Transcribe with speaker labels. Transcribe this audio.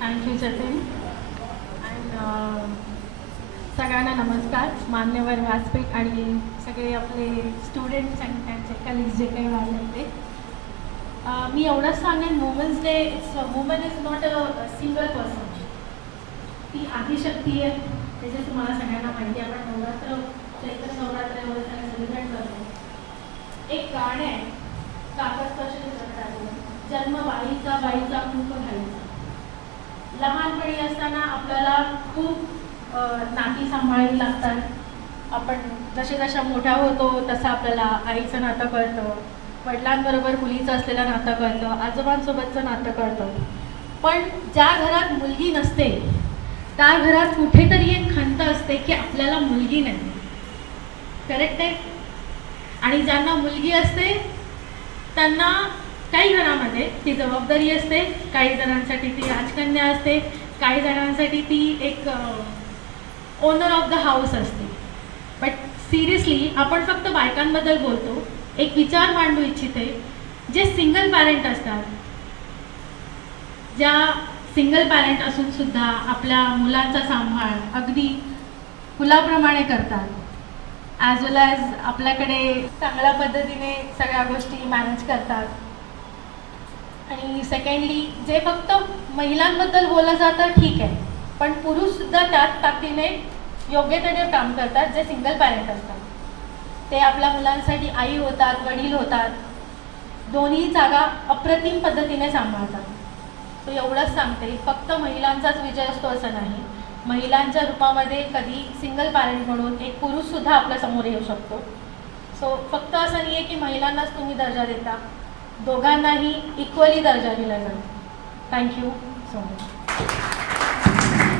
Speaker 1: Thank you Sachin. And सगळ्यांना नमस्कार. मान्यवर व्यासपीठ आणि सगळे आपले स्टुडंट्स आणि त्यांचे कलिग्स जे काही वाढले ते मी एवढंच सांगेन women's day it's woman is not a single person ती आदिशक्ती आहे. त्याचे तुम्हाला सगळ्यांना माहिती आहे आपण नवरात्र चैत्र नवरात्र एवढं सेलिब्रेट करतो. एक गाणं आहे कागदस्पर्श चित्रपटातलं जन्म बाईचा बाईचा खूप घालायचा लहानपणी असताना आपल्याला खूप नाती सांभाळावी लागतात. आपण जसे जशा मोठ्या होतो तसं आपल्याला आईचं नातं कळतं. वडिलांबरोबर मुलीचं असलेलं नातं कळतं. आजोबांसोबतचं नातं कळतं. पण ज्या घरात मुलगी नसते त्या घरात कुठेतरी एक खंत असते की आपल्याला मुलगी नाही. करेक्ट आहे? आणि ज्यांना मुलगी असते त्यांना काही घरामध्ये ती जबाबदारी असते काही जणांसाठी ती राजकन्या असते काही जणांसाठी ती एक ओनर ऑफ द हाऊस असते. बट सिरियसली आपण फक्त बायकांबद्दल बोलतो. एक विचार मांडू इच्छिते. जे सिंगल पॅरेंट असतात ज्या सिंगल पॅरेंट असून सुद्धा आपल्या मुलांचा सांभाळ अगदी फुलाप्रमाणे करतात ॲज वेल ॲज आपल्याकडे चांगल्या पद्धतीने सगळ्या गोष्टी मॅनेज करतात आणि सेकंडली जे फक्त महिलांबद्दल बोललं जातं ठीक आहे. पण पुरुषसुद्धा त्याच ताकदीने योग्यतेने काम करतात जे सिंगल पॅरेंट असतात. ते आपल्या मुलांसाठी आई होतात वडील होतात. दोन्ही जागा अप्रतिम पद्धतीने सांभाळतात. तो एवढंच सांगते फक्त महिलांचाच विजय असतो असं नाही. महिलांच्या रूपामध्ये कधी सिंगल पॅरेंट म्हणून एक पुरुषसुद्धा आपल्यासमोर येऊ शकतो. सो फक्त असं नाही आहे की महिलांनाच तुम्ही दर्जा देता. दोघांनाही इक्वली दर्जा दिला जातो थँक्यू सो मच